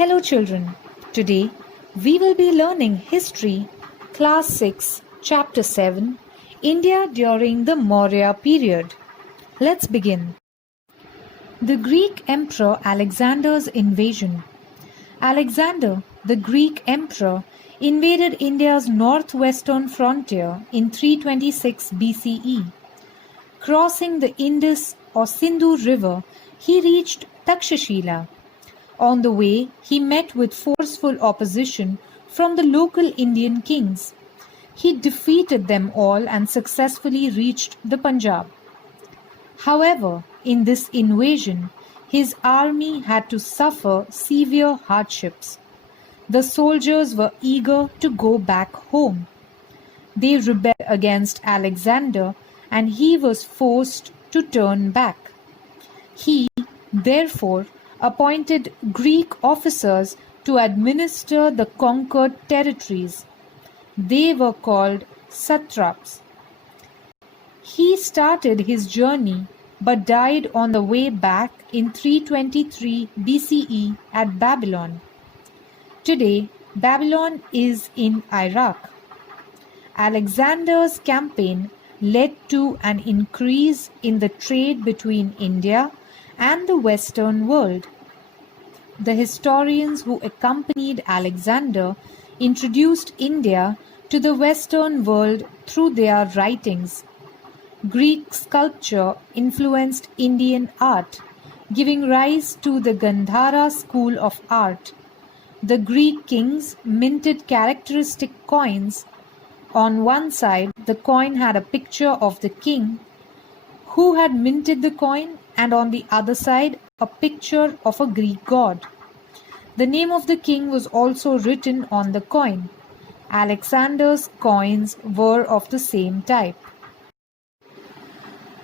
Hello children. Today we will be learning History, Class 6, Chapter 7, India during the Maurya period. Let's begin. The Greek Emperor Alexander's invasion. Alexander, the Greek Emperor, invaded India's northwestern frontier in 326 BCE. Crossing the Indus or Sindhu River, he reached Takshashila. On the way, he met with forceful opposition from the local Indian kings. He defeated them all and successfully reached the Punjab. However, in this invasion, his army had to suffer severe hardships. The soldiers were eager to go back home. They rebelled against Alexander and he was forced to turn back. He, therefore, appointed Greek officers to administer the conquered territories. They were called satraps. He started his journey but died on the way back in 323 BCE at Babylon. Today, Babylon is in Iraq. Alexander's campaign led to an increase in the trade between India and the Western world. The historians who accompanied Alexander introduced India to the Western world through their writings. Greek sculpture influenced Indian art, giving rise to the Gandhara school of art. The Greek kings minted characteristic coins. On one side, the coin had a picture of the king who had minted the coin, and on the other side, a picture of a Greek god. The name of the king was also written on the coin. Alexander's coins were of the same type.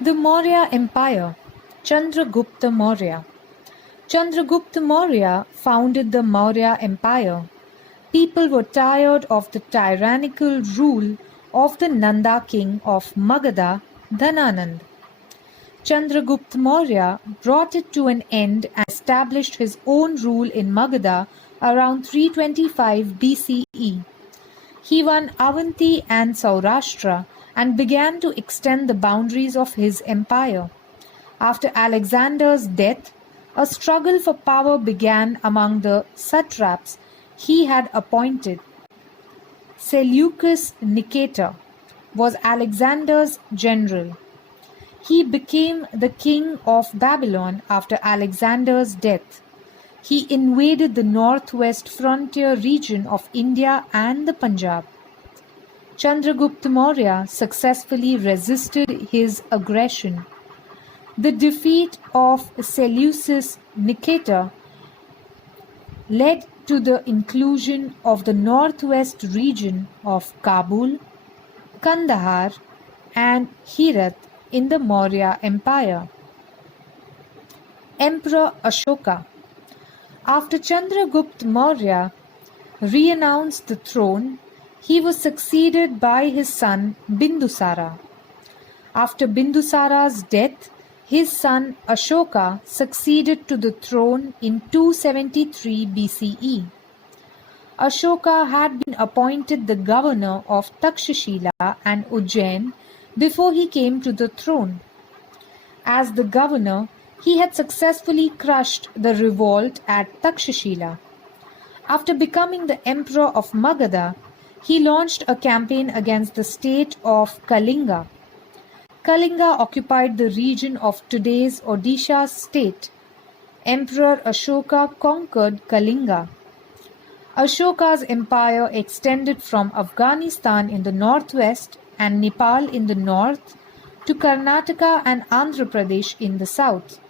The Maurya Empire. Chandragupta Maurya. Chandragupta Maurya founded the Maurya Empire. People were tired of the tyrannical rule of the Nanda king of Magadha, Dhananand. Chandragupta Maurya brought it to an end and established his own rule in Magadha around 325 BCE. He won Avanti and Saurashtra and began to extend the boundaries of his empire. After Alexander's death, a struggle for power began among the satraps he had appointed. Seleucus Nicator was Alexander's general. He became the king of Babylon after Alexander's death. He invaded the northwest frontier region of India and the Punjab. Chandragupta Maurya successfully resisted his aggression. The defeat of Seleucus Nicator led to the inclusion of the northwest region of Kabul, Kandahar, and Herat in the Maurya Empire. Emperor Ashoka. After Chandragupta Maurya renounced the throne, he was succeeded by his son Bindusara. After Bindusara's death, his son Ashoka succeeded to the throne in 273 BCE. Ashoka had been appointed the governor of Takshashila and Ujjain before he came to the throne. As the governor, he had successfully crushed the revolt at Takshashila. After becoming the emperor of Magadha, he launched a campaign against the state of Kalinga. Kalinga occupied the region of today's Odisha state. Emperor Ashoka conquered Kalinga. Ashoka's empire extended from Afghanistan in the northwest and Nepal in the north to Karnataka and Andhra Pradesh in the south,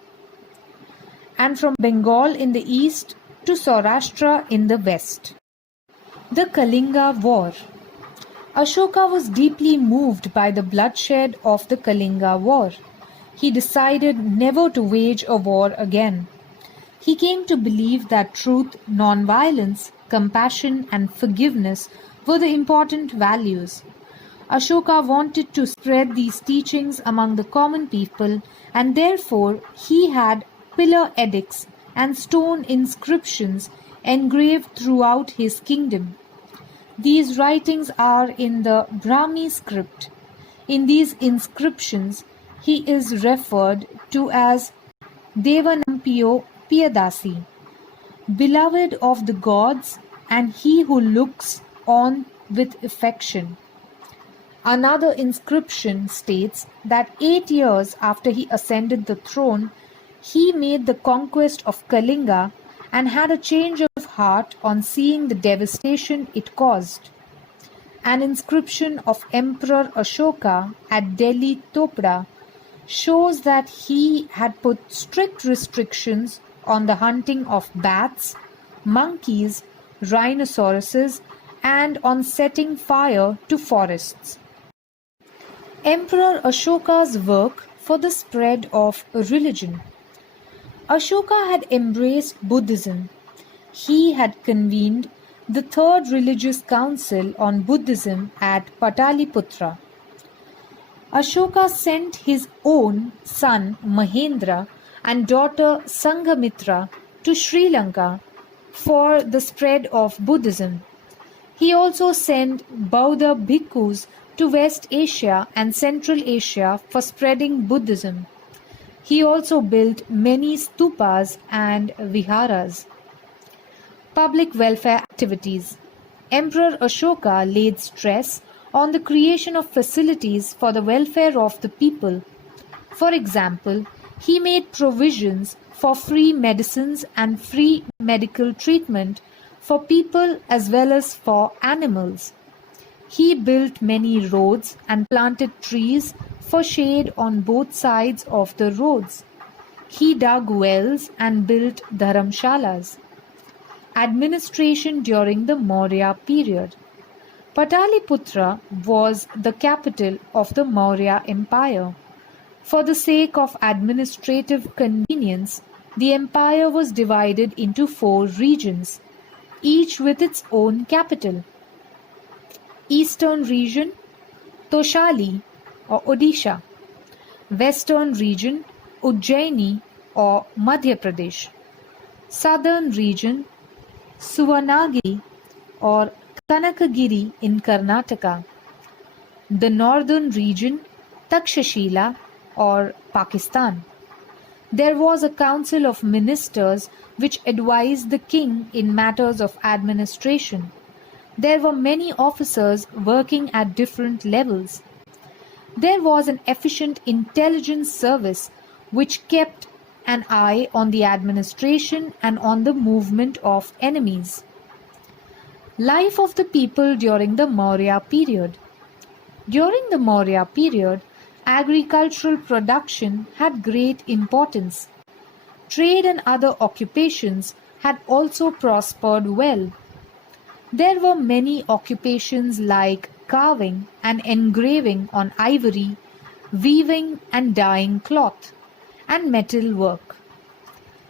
and from Bengal in the east to Saurashtra in the west. The Kalinga War. Ashoka was deeply moved by the bloodshed of the Kalinga War. He decided never to wage a war again. He came to believe that truth, non-violence, compassion, and forgiveness were the important values. Ashoka wanted to spread these teachings among the common people, and therefore he had pillar edicts and stone inscriptions engraved throughout his kingdom. These writings are in the Brahmi script. In these inscriptions, he is referred to as Devanampiyo Piyadasi, beloved of the gods and he who looks on with affection. Another inscription states that 8 years after he ascended the throne, he made the conquest of Kalinga and had a change of heart on seeing the devastation it caused. An inscription of Emperor Ashoka at Delhi Topda shows that he had put strict restrictions on the hunting of bats, monkeys, rhinoceroses, and on setting fire to forests. Emperor Ashoka's work for the spread of religion. Ashoka had embraced Buddhism. He had convened the Third Religious Council on Buddhism at Pataliputra. Ashoka sent his own son Mahendra and daughter Sanghamitra to Sri Lanka for the spread of Buddhism. He also sent Bauddha bhikkhus to West Asia and Central Asia for spreading Buddhism. He also built many stupas and viharas. Public welfare activities. Emperor Ashoka laid stress on the creation of facilities for the welfare of the people. For example, he made provisions for free medicines and free medical treatment for people as well as for animals. He built many roads and planted trees for shade on both sides of the roads. He dug wells and built dharamshalas. Administration during the Maurya period. Pataliputra was the capital of the Maurya Empire. For the sake of administrative convenience, the empire was divided into 4 regions, each with its own capital. Eastern region, Toshali or Odisha. Western region, Ujjaini or Madhya Pradesh. Southern region, Suvarnagiri or Kanakagiri in Karnataka. The northern region, Takshashila or Pakistan. There was a council of ministers which advised the king in matters of administration. There were many officers working at different levels. There was an efficient intelligence service which kept an eye on the administration and on the movement of enemies. Life of the people during the Maurya period. During the Maurya period, agricultural production had great importance. Trade and other occupations had also prospered well. There were many occupations like carving and engraving on ivory, weaving and dyeing cloth, and metal work.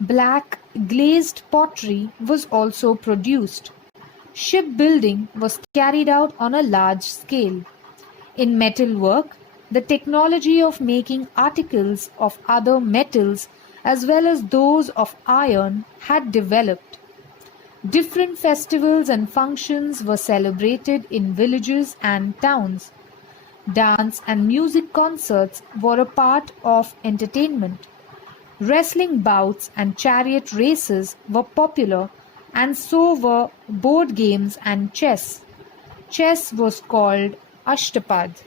Black glazed pottery was also produced. Shipbuilding was carried out on a large scale. In metal work, the technology of making articles of other metals as well as those of iron had developed. Different festivals and functions were celebrated in villages and towns. Dance and music concerts were a part of entertainment. Wrestling bouts and chariot races were popular, and so were board games and chess. Chess was called Ashtapad.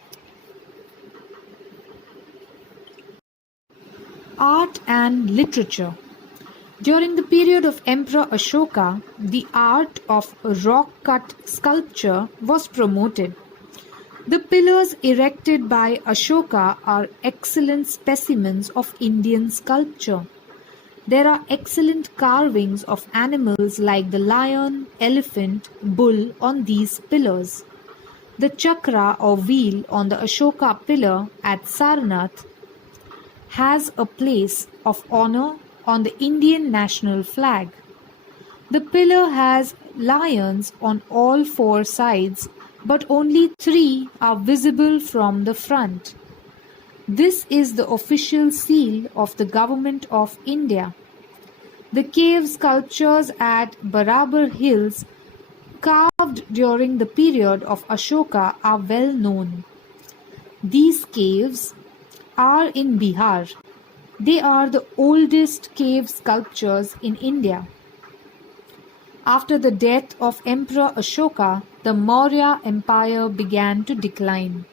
Art and literature. During the period of Emperor Ashoka, the art of rock-cut sculpture was promoted. The pillars erected by Ashoka are excellent specimens of Indian sculpture. There are excellent carvings of animals like the lion, elephant, bull on these pillars. The chakra or wheel on the Ashoka pillar at Sarnath has a place of honor on the Indian national flag. The pillar has lions on all 4 sides, but only 3 are visible from the front. This is the official seal of the Government of India. The cave sculptures at Barabar Hills, carved during the period of Ashoka, are well known. These caves are in Bihar. They are the oldest cave sculptures in India. After the death of Emperor Ashoka, the Maurya Empire began to decline.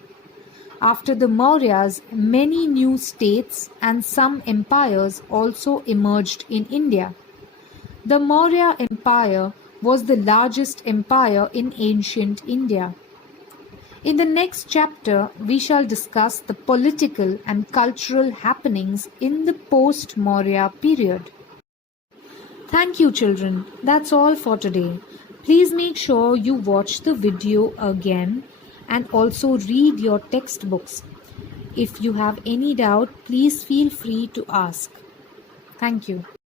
After the Mauryas, many new states and some empires also emerged in India. The Maurya Empire was the largest empire in ancient India. In the next chapter, we shall discuss the political and cultural happenings in the post-Maurya period. Thank you, children. That's all for today. Please make sure you watch the video again and also read your textbooks. If you have any doubt, please feel free to ask. Thank you.